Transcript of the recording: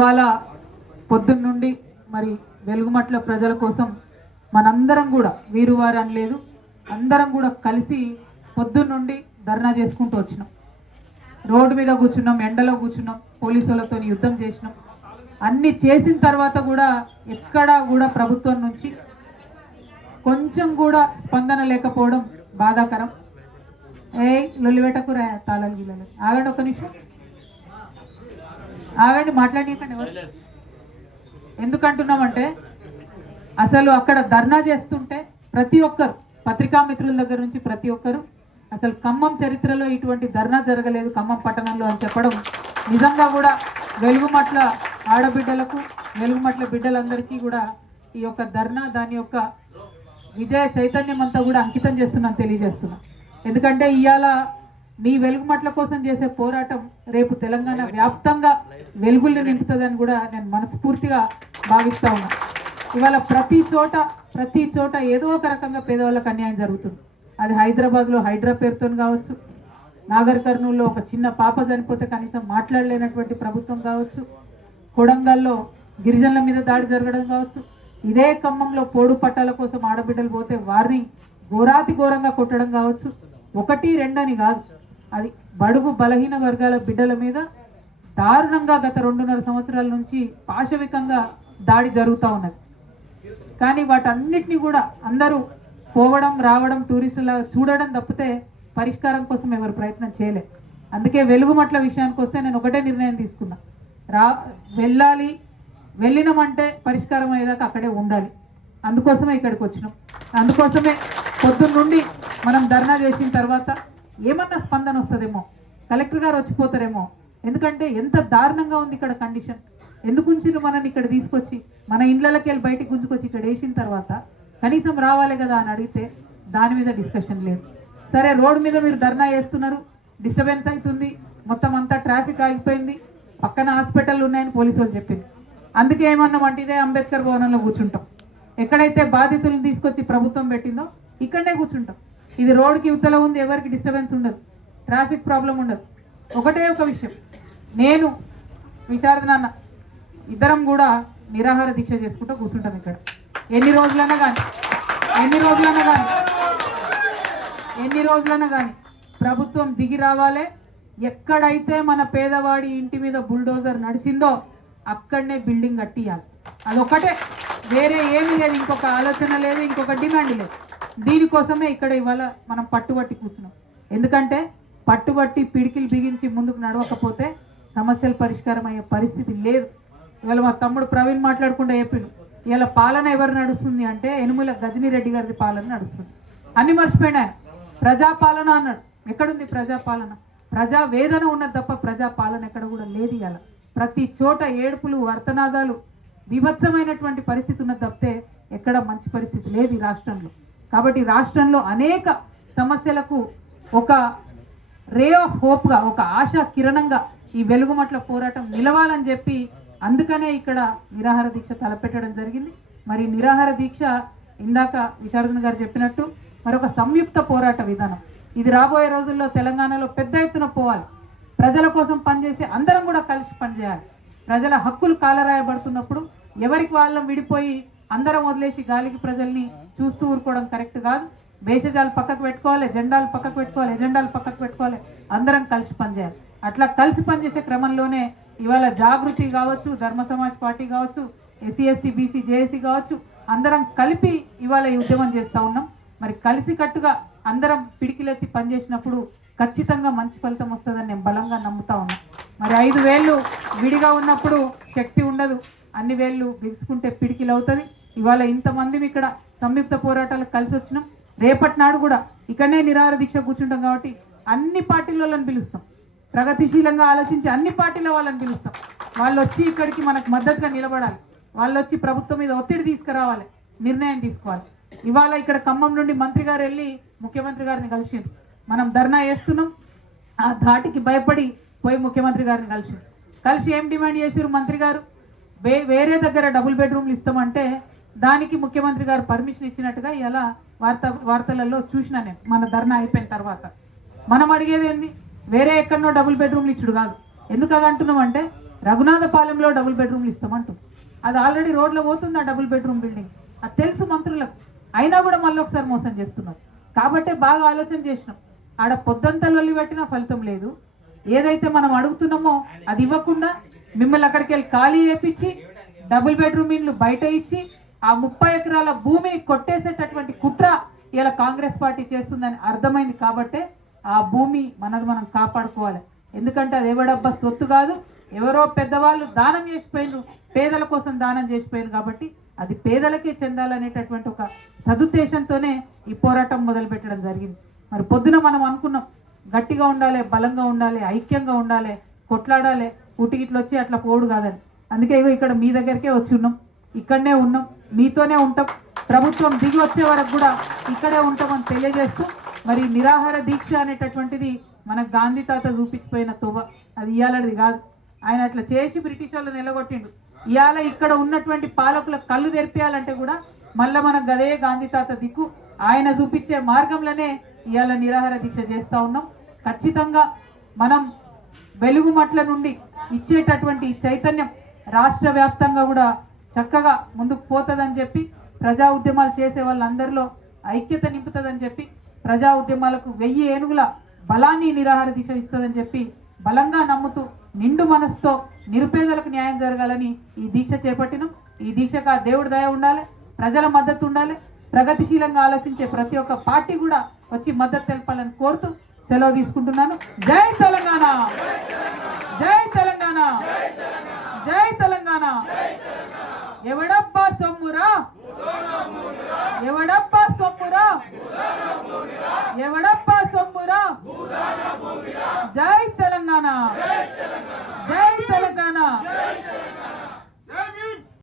ఇవాళ పొద్దున్న నుండి మరి వెలుగుమట్ల ప్రజల కోసం మనందరం కూడా వీరు వారు అని లేదు, అందరం కూడా కలిసి పొద్దున్న నుండి ధర్నా చేసుకుంటూ వచ్చినాం. రోడ్డు మీద కూర్చున్నాం, ఎండలో కూర్చున్నాం, పోలీసులతో యుద్ధం చేసినాం. అన్ని చేసిన తర్వాత కూడా ఎక్కడా కూడా ప్రభుత్వం నుంచి కొంచెం కూడా స్పందన లేకపోవడం బాధాకరం. లొల్లివేటకు తాళాలు గీలాలి. ఆగండి, ఒక నిమిషం ఆగండి, మాట్లాడికండి. ఎవరు ఎందుకంటున్నామంటే అసలు అక్కడ ధర్నా చేస్తుంటే ప్రతి ఒక్కరు, పత్రికా మిత్రుల దగ్గర నుంచి ప్రతి ఒక్కరు, అసలు ఖమ్మం చరిత్రలో ఇటువంటి ధర్నా జరగలేదు ఖమ్మం పట్టణంలో అని చెప్పడం నిజంగా కూడా వెలుగుమట్ల ఆడబిడ్డలకు, వెలుగుమట్ల బిడ్డలందరికీ కూడా ఈ యొక్క ధర్నా దాని యొక్క విజయ చైతన్యం అంతా కూడా అంకితం చేస్తున్నాను, తెలియజేస్తున్నాను. ఎందుకంటే ఇవాళ మీ వెలుగుమట్ల కోసం చేసే పోరాటం రేపు తెలంగాణ వ్యాప్తంగా వెలుగుల్ని నింపుతుందని కూడా నేను మనస్ఫూర్తిగా భావిస్తా ఉన్నా. ఇవాళ ప్రతి చోట ఏదో ఒక రకంగా పేదవాళ్ళకి అన్యాయం జరుగుతుంది. అది హైదరాబాద్లో హైడ్రా పేరుతో కావచ్చు, నాగర్ కర్నూల్లో ఒక చిన్న పాప చనిపోతే కనీసం మాట్లాడలేనటువంటి ప్రభుత్వం కావచ్చు, కొడంగల్లో గిరిజనుల మీద దాడి జరగడం కావచ్చు, ఇదే ఖమ్మంలో పోడు పట్టాల కోసం ఆడబిడ్డలు పోతే వారిని ఘోరాతి ఘోరంగా కొట్టడం కావచ్చు. 1, 2 అని కాదు, అది బడుగు బలహీన వర్గాల బిడ్డల మీద దారుణంగా గత 2.5 సంవత్సరాల నుంచి పాశవికంగా దాడి జరుగుతూ ఉన్నది. కానీ వాటన్నిటినీ కూడా అందరూ పోవడం రావడం టూరిస్టులా చూడడం తప్పితే పరిష్కారం కోసం ఎవరు ప్రయత్నం చేయలే. అందుకే వెలుగుమట్ల విషయానికి వస్తే నేను ఒకటే నిర్ణయం తీసుకున్నా, వెళ్ళినామంటే పరిష్కారం అయ్యేదాకా అక్కడే ఉండాలి. అందుకోసమే ఇక్కడికి వచ్చినాం. అందుకోసమే పొద్దున్న నుండి మనం ధర్నా చేసిన తర్వాత ఏమన్నా స్పందన వస్తుందేమో, కలెక్టర్ గారు వచ్చిపోతారేమో. ఎందుకంటే ఎంత దారుణంగా ఉంది ఇక్కడ కండిషన్. ఎందుకు ఉంచిండ్రు మనని ఇక్కడ తీసుకొచ్చి, మన ఇళ్ళకి వెళ్ళి బయటికి గుంజుకొచ్చి ఇక్కడ వేసిన తర్వాత కనీసం రావాలి కదా అని అడిగితే దాని మీద డిస్కషన్ లేదు. సరే, రోడ్డు మీద మీరు ధర్నా చేస్తున్నారు, డిస్టర్బెన్స్ అవుతుంది, మొత్తం అంతా ట్రాఫిక్ ఆగిపోయింది, పక్కన హాస్పిటల్ ఉన్నాయని పోలీసు వాళ్ళు చెప్పింది. అందుకే ఏమన్నామంటే ఇదే అంబేద్కర్ భవనంలో కూర్చుంటాం. ఎక్కడైతే బాధితులను తీసుకొచ్చి ప్రభుత్వం పెట్టిందో ఇక్కడనే కూర్చుంటాం. ఇది రోడ్డుకి ఇవతల ఉంది, ఎవరికి డిస్టర్బెన్స్ ఉండదు, ట్రాఫిక్ ప్రాబ్లం ఉండదు. ఒకటే ఒక విషయం, నేను విశారద నాన్న ఇద్దరం కూడా నిరాహార దీక్ష చేసుకుంటూ కూర్చుంటాం ఇక్కడ. ఎన్ని రోజులైనా కానీ ప్రభుత్వం దిగి రావాలి. ఎక్కడైతే మన పేదవాడి ఇంటి మీద బుల్డోజర్ నడిచిందో అక్కడనే బిల్డింగ్ కట్టియాలి. అదొకటే, వేరే ఏమీ లేదు, ఇంకొక ఆలోచన లేదు, ఇంకొక డిమాండ్ లేదు. దీనికోసమే ఇక్కడ ఇవాళ మనం పట్టుబట్టి కూర్చున్నాం. ఎందుకంటే పట్టుబట్టి పిడికిలు బిగించి ముందుకు నడవకపోతే సమస్యలు పరిష్కారం అయ్యే పరిస్థితి లేదు. ఇవాళ మా తమ్ముడు ప్రవీణ్ మాట్లాడుకుంటూ చెప్పిండు, ఇవాళ పాలన ఎవరు నడుస్తుంది అంటే యనుమల గజనీ రెడ్డి గారి పాలన నడుస్తుంది. అన్ని మర్చిపోయినా ప్రజాపాలన అన్నాడు. ఎక్కడుంది ప్రజాపాలన? ప్రజా వేదన ఉన్నది తప్ప ప్రజాపాలన ఎక్కడ కూడా లేదు. ఇవాళ ప్రతి చోట ఏడుపులు, వర్తనాదాలు, విభత్సమైనటువంటి పరిస్థితి ఉన్నది తప్పితే ఎక్కడ మంచి పరిస్థితి లేదు ఈ రాష్ట్రంలో. కాబట్టి రాష్ట్రంలో అనేక సమస్యలకు ఒక రే ఆఫ్ హోప్గా, ఒక ఆశా కిరణంగా ఈ వెలుగుమట్ల పోరాటం నిలవాలని చెప్పి అందుకనే ఇక్కడ నిరాహార దీక్ష తలపెట్టడం జరిగింది. మరి నిరాహార దీక్ష ఇందాక విశారదన్ గారు చెప్పినట్టు మరొక సంయుక్త పోరాట విధానం. ఇది రాబోయే రోజుల్లో తెలంగాణలో పెద్ద ఎత్తున పోవాలి. ప్రజల కోసం పనిచేసి అందరం కూడా కలిసి పనిచేయాలి. ప్రజల హక్కులు కాలరాయబడుతున్నప్పుడు ఎవరికి వాళ్ళం విడిపోయి అందరం వదిలేసి గాలికి ప్రజల్ని చూస్తూ ఊరుకోవడం కరెక్ట్ కాదు. భేషజాలు పక్కకు పెట్టుకోవాలి, ఎజెండాలు పక్కకు పెట్టుకోవాలి, అందరం కలిసి పనిచేయాలి. అట్లా కలిసి పనిచేసే క్రమంలోనే ఇవాళ జాగృతి కావచ్చు, ధర్మ సమాజ్ పార్టీ కావచ్చు, SC ST BC JSC కావచ్చు, అందరం కలిపి ఇవాళ ఈ ఉద్యమం చేస్తూ ఉన్నాం. మరి కలిసి కట్టుగా అందరం పిడికిలెత్తి పనిచేసినప్పుడు ఖచ్చితంగా మంచి ఫలితం వస్తుందని నేను బలంగా నమ్ముతా ఉన్నాను. మరి 5 వేళ్ళు విడిగా ఉన్నప్పుడు శక్తి ఉండదు, అన్ని వేళ్ళు బిగుసుకుంటే పిడికిలు అవుతుంది. ఇవాళ ఇంతమంది ఇక్కడ సంయుక్త పోరాటాలకు కలిసి వచ్చినాం. రేపటి నాడు కూడా ఇక్కడనే నిరాహార దీక్ష కూర్చుంటాం. కాబట్టి అన్ని పార్టీల వాళ్ళని పిలుస్తాం, ప్రగతిశీలంగా ఆలోచించి అన్ని పార్టీల వాళ్ళని పిలుస్తాం. వాళ్ళు వచ్చి ఇక్కడికి మనకు మద్దతుగా నిలబడాలి, వాళ్ళు వచ్చి ప్రభుత్వం మీద ఒత్తిడి తీసుకురావాలి, నిర్ణయం తీసుకోవాలి. ఇవాళ ఇక్కడ ఖమ్మం నుండి మంత్రి గారు వెళ్ళి ముఖ్యమంత్రి గారిని కలిసిండ్రు. మనం ధర్నా చేస్తున్నాం, ఆ ధాటికి భయపడి పోయి ముఖ్యమంత్రి గారిని కలిసి ఏం డిమాండ్ చేశారు మంత్రి గారు? వేరే దగ్గర డబుల్ బెడ్రూమ్లు ఇస్తామంటే దానికి ముఖ్యమంత్రి గారు పర్మిషన్ ఇచ్చినట్టుగా ఇలా వార్తలలో చూసినా నేను. మన ధర్నా అయిపోయిన తర్వాత మనం అడిగేది ఏంది? వేరే ఎక్కడనో డబుల్ బెడ్రూమ్లు ఇచ్చుడు కాదు. ఎందుకు అది అంటున్నాం అంటే రఘునాథపాలెంలో డబుల్ బెడ్రూమ్లు ఇస్తామంటూ అది ఆల్రెడీ రోడ్లో పోతుంది ఆ డబుల్ బెడ్రూమ్ బిల్డింగ్. అది తెలుసు మంత్రులకు, అయినా కూడా మళ్ళీ ఒకసారి మోసం చేస్తున్నారు. కాబట్టే బాగా ఆలోచన చేసినాం. ఆడ పొద్దంతా లొల్లి పెట్టినా ఫలితం లేదు. ఏదైతే మనం అడుగుతున్నామో అది ఇవ్వకుండా మిమ్మల్ని అక్కడికి వెళ్ళి ఖాళీ చేపించి డబుల్ బెడ్రూమ్ ఇండ్లు బయట ఇచ్చి ఆ 30 ఎకరాల భూమిని కొట్టేసేటటువంటి కుట్ర ఇలా కాంగ్రెస్ పార్టీ చేస్తుందని అర్థమైంది. కాబట్టే ఆ భూమి మనది మనం కాపాడుకోవాలి. ఎందుకంటే అది ఎవడబ్బా సొత్తు కాదు, ఎవరో పెద్దవాళ్ళు దానం చేసిపోయినారు, పేదల కోసం దానం చేసిపోయారు. కాబట్టి అది పేదలకే చెందాలనేటటువంటి ఒక సదుద్దేశంతోనే ఈ పోరాటం మొదలు పెట్టడం జరిగింది. మరి పొద్దున మనం అనుకున్నాం గట్టిగా ఉండాలి, బలంగా ఉండాలి, ఐక్యంగా ఉండాలి, కొట్లాడాలి, ఉటికిట్లు వచ్చి అట్లా పోడు కాదని. అందుకే ఇక్కడ మీ దగ్గరికే వచ్చి ఉన్నాం, ఇక్కడనే ఉన్నాం, మీతోనే ఉంటాం, ప్రభుత్వం దిగి వచ్చే వరకు కూడా ఇక్కడే ఉంటామని తెలియజేస్తూ మరి నిరాహార దీక్ష అనేటటువంటిది మన గాంధీ తాత చూపించిపోయిన తోవ, అది ఇయ్యాలది కాదు. ఆయన అట్లా చేసి బ్రిటిష్ వాళ్ళని నిలగొట్టిండు. ఇవాళ ఇక్కడ ఉన్నటువంటి పాలకుల కళ్ళు తెరిపేయాలంటే కూడా మళ్ళీ మనం గదే గాంధీ తాత దిక్కు ఆయన చూపించే మార్గంలోనే ఇవాళ నిరాహార దీక్ష చేస్తూ ఉన్నాం. ఖచ్చితంగా మనం వెలుగుమట్ల నుండి ఇచ్చేటటువంటి చైతన్యం రాష్ట్ర వ్యాప్తంగా కూడా చక్కగా ముందుకు పోతుందని చెప్పి, ప్రజా ఉద్యమాలు చేసే వాళ్ళందరిలో ఐక్యత నింపుతుందని చెప్పి, ప్రజా ఉద్యమాలకు 1000 ఏనుగుల బలాన్ని నిరాహార దీక్ష ఇస్తుందని చెప్పి బలంగా నమ్ముతూ నిండు మనసుతో నిరుపేదలకు న్యాయం జరగాలని ఈ దీక్ష చేపట్టినాం. ఈ దీక్షకు ఆ దేవుడి దయ ఉండాలి, ప్రజల మద్దతు ఉండాలి, ప్రగతిశీలంగా ఆలోచించే ప్రతి ఒక్క పార్టీ కూడా వచ్చి మద్దతు తెలపాలని కోరుతూ సెలవు తీసుకుంటున్నాను. జై తెలంగాణ, జై తెలంగాణ, జై తెలంగాణ. ఎవడబ్బా సొమ్మురా, ఎవడబ్బా సొమ్మురా, ఎవడబ్బా సొమ్మురా. జై తెలంగాణ, జై తెలంగాణ.